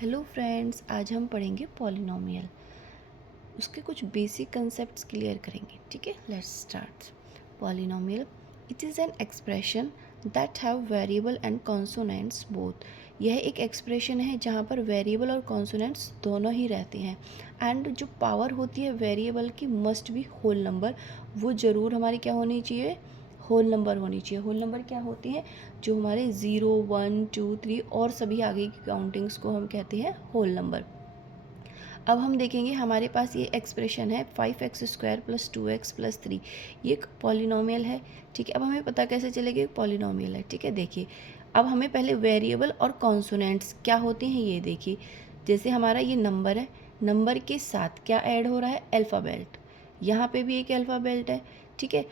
Hello friends, आज हम पढ़ेंगे पॉलिनोमियल। उसके कुछ बेसिक कंसेप्ट्स क्लियर करेंगे। ठीक है, let's start. Polynomial, it is an expression that have variable and consonants both. यह एक एक्सप्रेशन है जहाँ पर वेरिएबल और कॉन्सोनेंट्स दोनों ही रहते हैं। एंड जो पावर होती है वेरिएबल की मस्ट बी होल नंबर, वो ज़रूर हमारी क्या होनी चाहिए, होल नंबर होनी चाहिए। होल नंबर क्या होती हैं, जो हमारे 0 1 2 3 और सभी आगे की काउंटिंग्स को हम कहते हैं होल नंबर। अब हम देखेंगे हमारे पास ये एक्सप्रेशन है 5x² + 2x + 3। ये एक पॉलिनोमियल है। ठीक है, अब हमें पता कैसे चलेगा पॉलिनोमियल है। ठीक है, देखिए अब हमें पहले वेरिएबल और कॉन्सोनेंट्स क्या होते हैं ये देखिए। जैसे हमारा ये नंबर है, नंबर के साथ क्या ऐड हो रहा है, अल्फ़ाबेट। यहाँ पे भी एक अल्फ़ाबेट है। ठीक है,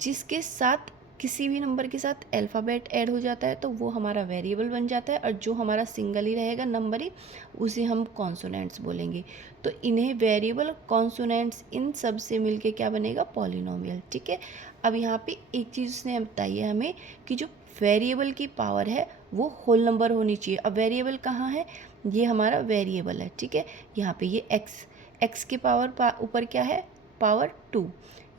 जिसके साथ किसी भी नंबर के साथ अल्फ़ाबेट ऐड हो जाता है तो वो हमारा वेरिएबल बन जाता है, और जो हमारा सिंगल ही रहेगा नंबर ही, उसे हम कॉन्सोनेंट्स बोलेंगे। तो इन्हें वेरिएबल कॉन्सोनेंट्स इन सब से मिलके क्या बनेगा, पॉलिनोमियल। ठीक है, अब यहाँ पे एक चीज़ उसने बताई है हमें कि जो वेरिएबल की पावर है वो होल नंबर होनी चाहिए। अब वेरिएबल कहाँ है, ये हमारा वेरिएबल है। ठीक है, यहाँ पे ये एक्स की पावर ऊपर क्या है, पावर 2।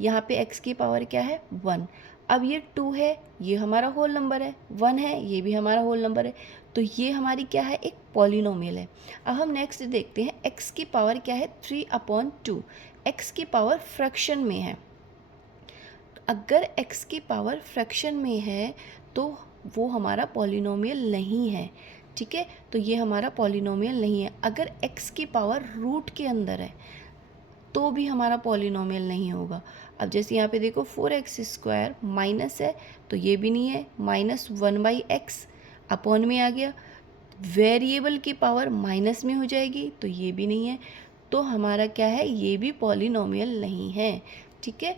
यहाँ पे x की पावर क्या है, 1। अब ये 2 है, ये हमारा होल नंबर है, 1 है, ये भी हमारा होल नंबर है। तो ये हमारी क्या है, एक पॉलिनोमियल है। अब हम नेक्स्ट देखते हैं x की पावर क्या है, 3/2। x की पावर फ्रैक्शन में है। अगर x की पावर फ्रैक्शन में है तो वो हमारा पॉलिनोमियल नहीं है। ठीक है, तो ये हमारा पॉलिनोमियल नहीं है। अगर x की पावर रूट के अंदर है तो भी हमारा पॉलिनोमियल नहीं होगा। अब जैसे यहाँ पे देखो 4x² माइनस है तो ये भी नहीं है, -1/x अपॉन में आ गया। वेरिएबल की पावर माइनस में हो जाएगी तो ये भी नहीं है। तो हमारा क्या है, ये भी पॉलिनोमियल नहीं है। ठीक है,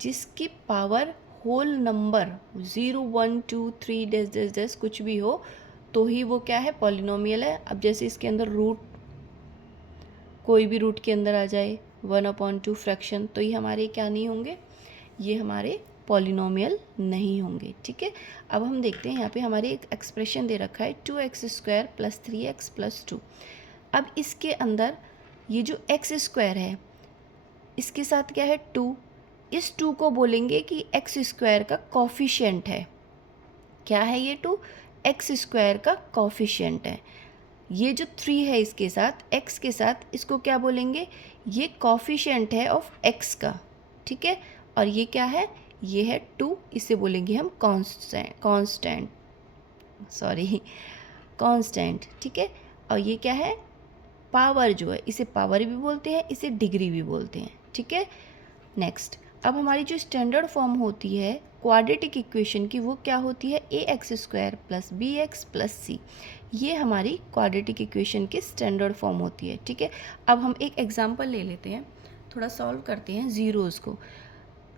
जिसकी power whole number 0 1 2 3 dash dash dash कुछ भी हो तो ही वो क्या है, पॉलिनोमियल है। अब जैसे इसके अंदर रूट, कोई भी रूट के अंदर आ जाए, 1/2 फ्रैक्शन, तो ये हमारे क्या नहीं होंगे, ये हमारे पॉलिनोमियल नहीं होंगे। ठीक है, अब हम देखते हैं यहाँ पे हमारे एक एक्सप्रेशन दे रखा है 2x² + 3x + 2। अब इसके अंदर ये जो x² है इसके साथ क्या है 2। इस 2 को बोलेंगे कि x² का कॉफिशिएंट है। क्या है ये 2, x² का कॉफिशिएंट है। ये जो 3 है इसके साथ, x के साथ, इसको क्या बोलेंगे, ये कॉफिशिएंट है ऑफ x का। ठीक है, और ये क्या है, ये है 2, इसे बोलेंगे हम कांस्टेंट, सॉरी, कांस्टेंट। ठीक है, और ये क्या है, पावर जो है, इसे पावर भी बोलते हैं, इसे डिग्री भी बोलते हैं। ठीक है, नेक्स्ट, अब हमारी जो स्टैंडर्ड फॉर्म होती है क्वाड्रेटिक इक्वेशन की, वो क्या होती है, ax² + bx + c। ये हमारी क्वाड्रेटिक इक्वेशन की स्टैंडर्ड फॉर्म होती है। ठीक है, अब हम एक एग्जांपल ले लेते हैं, थोड़ा सॉल्व करते हैं ज़ीरोज़ को।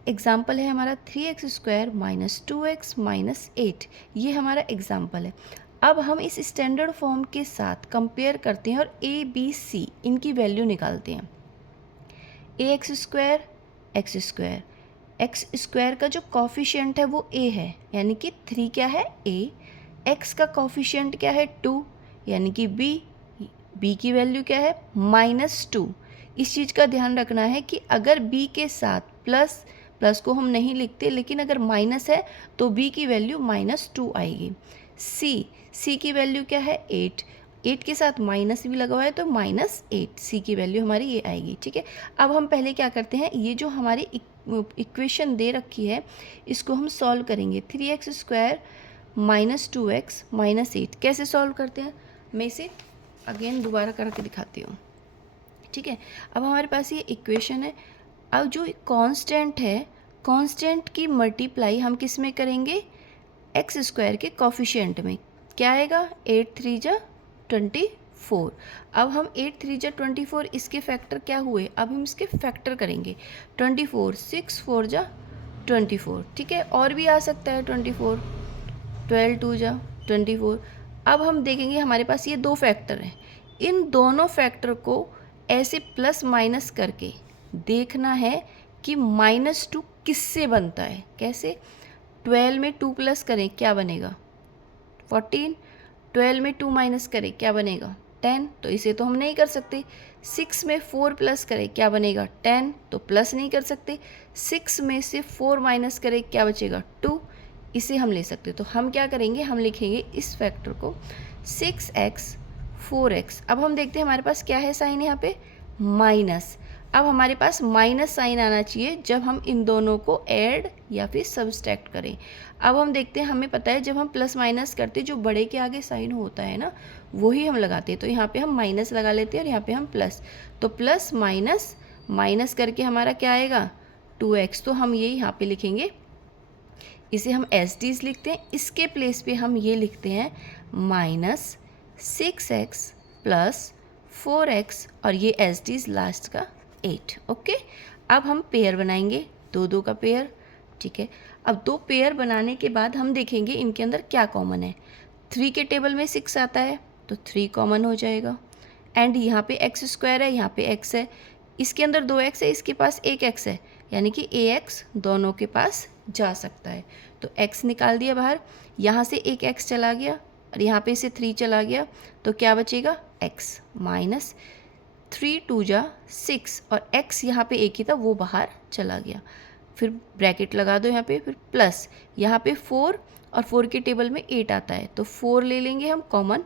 एग्जाम्पल है हमारा 3x² - 2x - 8। ये हमारा एग्जाम्पल है। अब हम इस स्टैंडर्ड फॉर्म के साथ कंपेयर करते हैं और a b c इनकी वैल्यू निकालते हैं। x² का जो कॉफिशिएंट है वो a है, यानी कि 3 क्या है, a। x का कॉफिशिएंट क्या है, 2, यानी कि b की वैल्यू क्या है, -2। इस चीज़ का ध्यान रखना है कि अगर b के साथ प्लस को हम नहीं लिखते, लेकिन अगर माइनस है तो b की वैल्यू -2 आएगी। c की वैल्यू क्या है, 8 के साथ माइनस भी लगा हुआ है तो -8, सी की वैल्यू हमारी ये आएगी। ठीक है, अब हम पहले क्या करते हैं, ये जो हमारी इक्वेशन दे रखी है इसको हम सॉल्व करेंगे। 3x² - 2x - 8 कैसे सॉल्व करते हैं, मैं इसे अगेन दोबारा करके दिखाती हूँ। ठीक है, अब हमारे पास ये इक्वेशन है। अब जो कांस्टेंट है, कांस्टेंट की मल्टीप्लाई हम किस में करेंगे, x² के कॉफिशिएंट में। क्या आएगा, 8 3 जा 24। अब हम 8 3 जा 24, इसके फैक्टर क्या हुए, अब हम इसके फैक्टर करेंगे। 24 6 4 जा 24। ठीक है, और भी आ सकता है 24, 12 2 जा 24। अब हम देखेंगे हमारे पास ये दो फैक्टर हैं, इन दोनों फैक्टर को ऐसे प्लस माइनस करके देखना है कि -2 किससे बनता है। कैसे, 12 में 2 प्लस करें क्या बनेगा, 14। 12 में 2 माइनस करें क्या बनेगा, 10, तो इसे तो हम नहीं कर सकते। 6 में 4 प्लस करें क्या बनेगा 10, तो प्लस नहीं कर सकते। 6 में से 4 माइनस करें क्या बचेगा 2, इसे हम ले सकते। तो हम क्या करेंगे, हम लिखेंगे इस फैक्टर को 6x 4x। अब हम देखते हैं हमारे पास क्या है साइन यहाँ पे, माइनस। अब हमारे पास माइनस साइन आना चाहिए जब हम इन दोनों को ऐड या फिर सब्सट्रैक्ट करें। अब हम देखते हैं, हमें पता है जब हम प्लस माइनस करते जो बड़े के आगे साइन होता है ना, वही हम लगाते हैं। तो यहाँ पे हम माइनस लगा लेते हैं और यहाँ पे हम प्लस। तो प्लस माइनस माइनस करके हमारा क्या आएगा 2x। तो हम ये यहाँ पे लिखेंगे, इसे हम एस डीज लिखते हैं। इसके प्लेस पे हम ये लिखते हैं माइनस 6x प्लस 4x और ये एस डीज लास्ट का 8। ओके, अब हम पेयर बनाएंगे, दो दो का पेयर। ठीक है, अब दो पेयर बनाने के बाद हम देखेंगे इनके अंदर क्या कॉमन है। 3 के टेबल में 6 आता है तो 3 कॉमन हो जाएगा। एंड यहाँ पे एक्स स्क्वायर है, यहाँ पे x है, इसके अंदर 2x है, इसके पास 1x है, यानी कि ax दोनों के पास जा सकता है। तो x निकाल दिया बाहर, यहाँ से एक x चला गया और यहाँ पे से 3 चला गया, तो क्या बचेगा x माइनस 3 2 जा 6 और x यहाँ पे एक ही था वो बाहर चला गया। फिर ब्रैकेट लगा दो यहाँ पे, फिर प्लस यहाँ पे 4 और 4 के टेबल में 8 आता है तो 4 ले लेंगे हम कॉमन,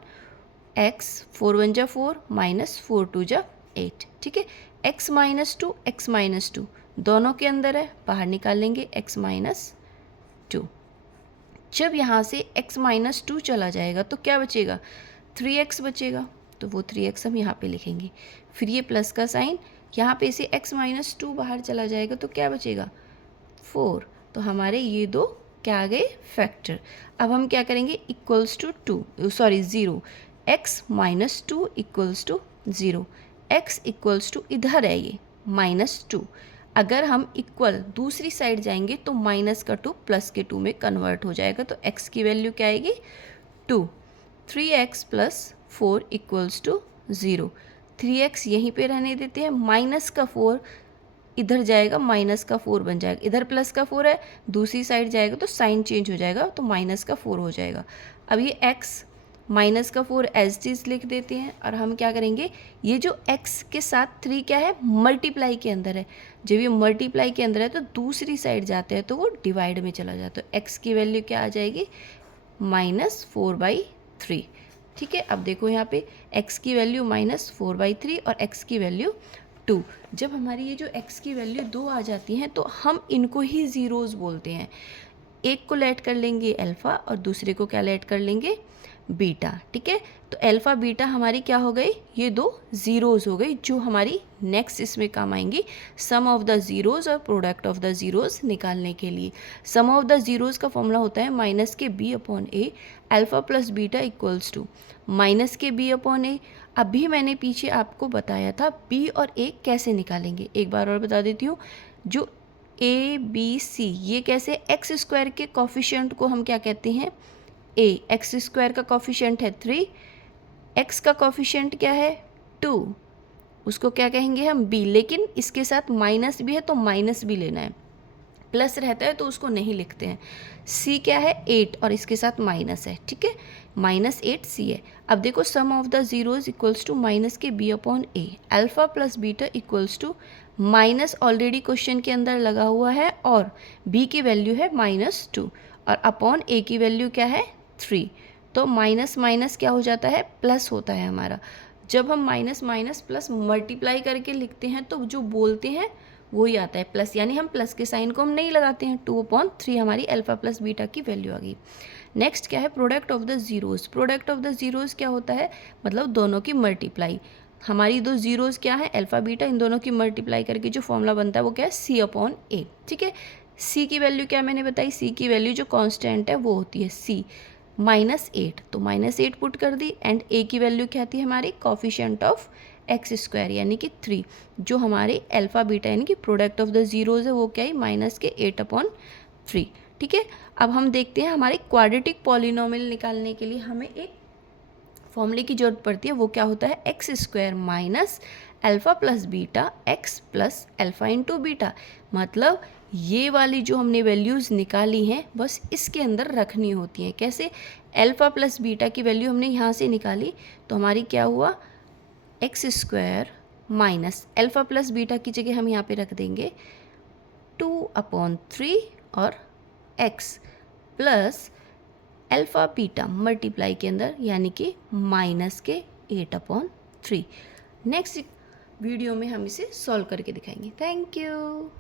x 4 1 जा 4 माइनस 4 2 जा 8। ठीक है, x माइनस 2 x माइनस 2 दोनों के अंदर है, बाहर निकाल लेंगे x माइनस 2। जब यहाँ से x माइनस 2 चला जाएगा तो क्या बचेगा 3x बचेगा, तो वो 3x हम यहाँ पे लिखेंगे। फिर ये प्लस का साइन, यहाँ पे से x माइनस 2 बाहर चला जाएगा तो क्या बचेगा 4। तो हमारे ये दो क्या आ गए फैक्टर। अब हम क्या करेंगे equals to 0, x minus 2 equals to 0, x equals to इधर है ये -2। अगर हम इक्वल दूसरी साइड जाएंगे तो माइनस का 2 प्लस के 2 में कन्वर्ट हो जाएगा। तो x की वैल्यू क्या आएगी 2। 3x plus 4 equals to 0। 3x यहीं पे रहने देते हैं, माइनस का 4 इधर जाएगा, माइनस का 4 बन जाएगा। इधर प्लस का 4 है, दूसरी साइड जाएगा तो साइन चेंज हो जाएगा, तो माइनस का 4 हो जाएगा। अब ये x माइनस का 4 एज इट लिख देते हैं और हम क्या करेंगे, ये जो x के साथ 3 क्या है मल्टीप्लाई के अंदर है। जब ये मल्टीप्लाई के अंदर है तो दूसरी साइड जाते हैं तो वो डिवाइड में चला जाता है। तो x की वैल्यू क्या आ जाएगी -4/3। ठीक है, अब देखो यहाँ पे x की वैल्यू -4/3 और x की वैल्यू 2। जब हमारी ये जो x की वैल्यू 2 आ जाती हैं तो हम इनको ही ज़ीरोज़ बोलते हैं। एक को लेट कर लेंगे अल्फ़ा और दूसरे को क्या लेट कर लेंगे बीटा। ठीक है, तो अल्फ़ा बीटा हमारी क्या हो गई, ये दो ज़ीरोज़ हो गई जो हमारी नेक्स्ट इसमें काम आएंगी सम ऑफ द ज़ीरोज़ और प्रोडक्ट ऑफ द ज़ीरोज़ निकालने के लिए। सम ऑफ द ज़ीरोज़ का फॉर्मूला होता है माइनस के b/a, alpha plus beta equals to minus के b/a। अभी मैंने पीछे आपको बताया था b और a कैसे निकालेंगे, एक बार और बता देती हूँ। जो a b c ये कैसे, एक्स स्क्वायर के कॉफिशिएंट को हम क्या कहते हैं a, एक्स स्क्वायर का कॉफिशिएंट है 3, x का कॉफिशिएंट क्या है 2, उसको क्या कहेंगे हम b। लेकिन इसके साथ माइनस भी है तो माइनस भी लेना है, प्लस रहता है तो उसको नहीं लिखते हैं। c क्या है 8 और इसके साथ माइनस है। ठीक है, -8c है। अब देखो sum of the zeros equals to minus के b/a, alpha plus beta equals to minus already question के अंदर लगा हुआ है और b की वैल्यू है -2 और अपॉन a की वैल्यू क्या है 3। तो माइनस माइनस क्या हो जाता है प्लस होता है हमारा। जब हम माइनस माइनस प्लस मल्टीप्लाई करके लिखते हैं तो जो बोलते हैं वही आता है प्लस, यानी हम प्लस के साइन को हम नहीं लगाते हैं। 2/3 हमारी अल्फ़ा प्लस बीटा की वैल्यू आ गई। नेक्स्ट क्या है product of the zeros. Product of the zeros क्या होता है, मतलब दोनों की मल्टीप्लाई। हमारी दो ज़ीरोज़ क्या है अल्फ़ा बीटा, इन दोनों की मल्टीप्लाई करके जो फॉर्मूला बनता है वो क्या है c/a। ठीक है, c की वैल्यू क्या मैंने बताई, c की वैल्यू जो कांस्टेंट है वो होती है c -8, तो -8 पुट कर दी। एंड a की वैल्यू क्या थी हमारी कॉफिशिएंट ऑफ एक्स स्क्वायर यानी कि 3, जो हमारे अल्फ़ा बीटा यानी कि प्रोडक्ट ऑफ द ज़ीरोज़ है वो क्या है -8/3। ठीक है, अब हम देखते हैं हमारे क्वाड्रेटिक पॉलिनोमियल निकालने के लिए हमें एक फॉर्मूले की जरूरत पड़ती है। वो क्या होता है x square minus alpha plus beta x plus alpha into beta. मतलब ये वाली जो हमने वैल्यूज़ निकाली हैं बस इसके अंदर रखनी होती हैं। कैसे, अल्फ़ा प्लस बीटा की वैल्यू हमने यहाँ से निकाली, तो हमारी क्या हुआ, x square minus alpha plus beta की जगह हम यहाँ पे रख देंगे 2/3 और x plus alpha beta multiply के अंदर यानी कि माइनस के 8/3। नेक्स्ट वीडियो में हम इसे सॉल्व करके दिखाएंगे। Thank you.